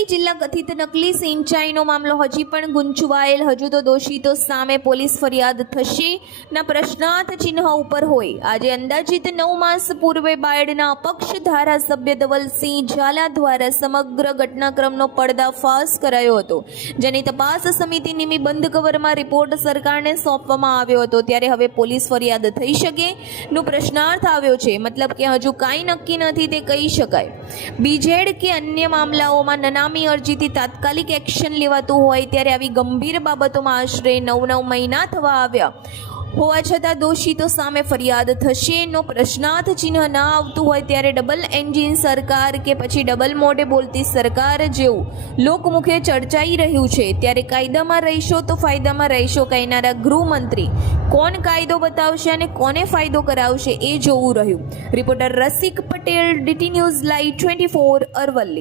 અરવલ્લી જિલ્લા કથિત નકલી સિંચાઈનો મામલો હજી પણ ગુંચવાયેલ. હજુ તો દોષિતો સામે પોલીસ ફરિયાદ થશે. ના પ્રશ્નાર્થ ચિહ્ન ઉપર હોય. આજે અંદાજિત નવ માસ પૂર્વે બાયડના અપક્ષ ધારાસભ્ય ધવલસિંહ ઝાલા દ્વારા સમગ્ર ઘટનાક્રમનો પડદાફાશ કરાયો હતો. જેની તપાસ સમિતિ નિમી બંધ કવરમાં રિપોર્ટ સરકારને સોંપવામાં આવ્યો હતો. ત્યારે હવે પોલીસ ફરિયાદ થઈ શકે નો પ્રશ્નાર્થ આવ્યો છે. મતલબ કે હજુ કાંઈ નક્કી નથી, તે કહી શકાય. બીજેડ કે અન્ય મામલાઓમાં નનામી અરજીથી તાત્કાલિક એક્શન લેવાતું હોય ત્યારે આવી ગંભીર બાબતોમાં આશરે નવ નવ મહિના થવા આવ્યા. હોવા છતાં દોષિતો સામે ફરિયાદ થશે. નો પ્રશ્નાર્થ ચિહ્ન ના આવતું હોય ત્યારે ડબલ એન્જિન સરકાર કે પછી ડબલ મોઢે બોલતી સરકાર જેવું લોકમુખે ચર્ચાઈ રહ્યું છે. ત્યારે કાયદામાં રહીશો તો ફાયદામાં રહીશો કહેનારા ગૃહમંત્રી કોણ કાયદો બતાવશે અને કોને ફાયદો કરાવશે એ જોવું રહ્યું. Reporter Rasik Patel, DT news live twenty four Aravalli.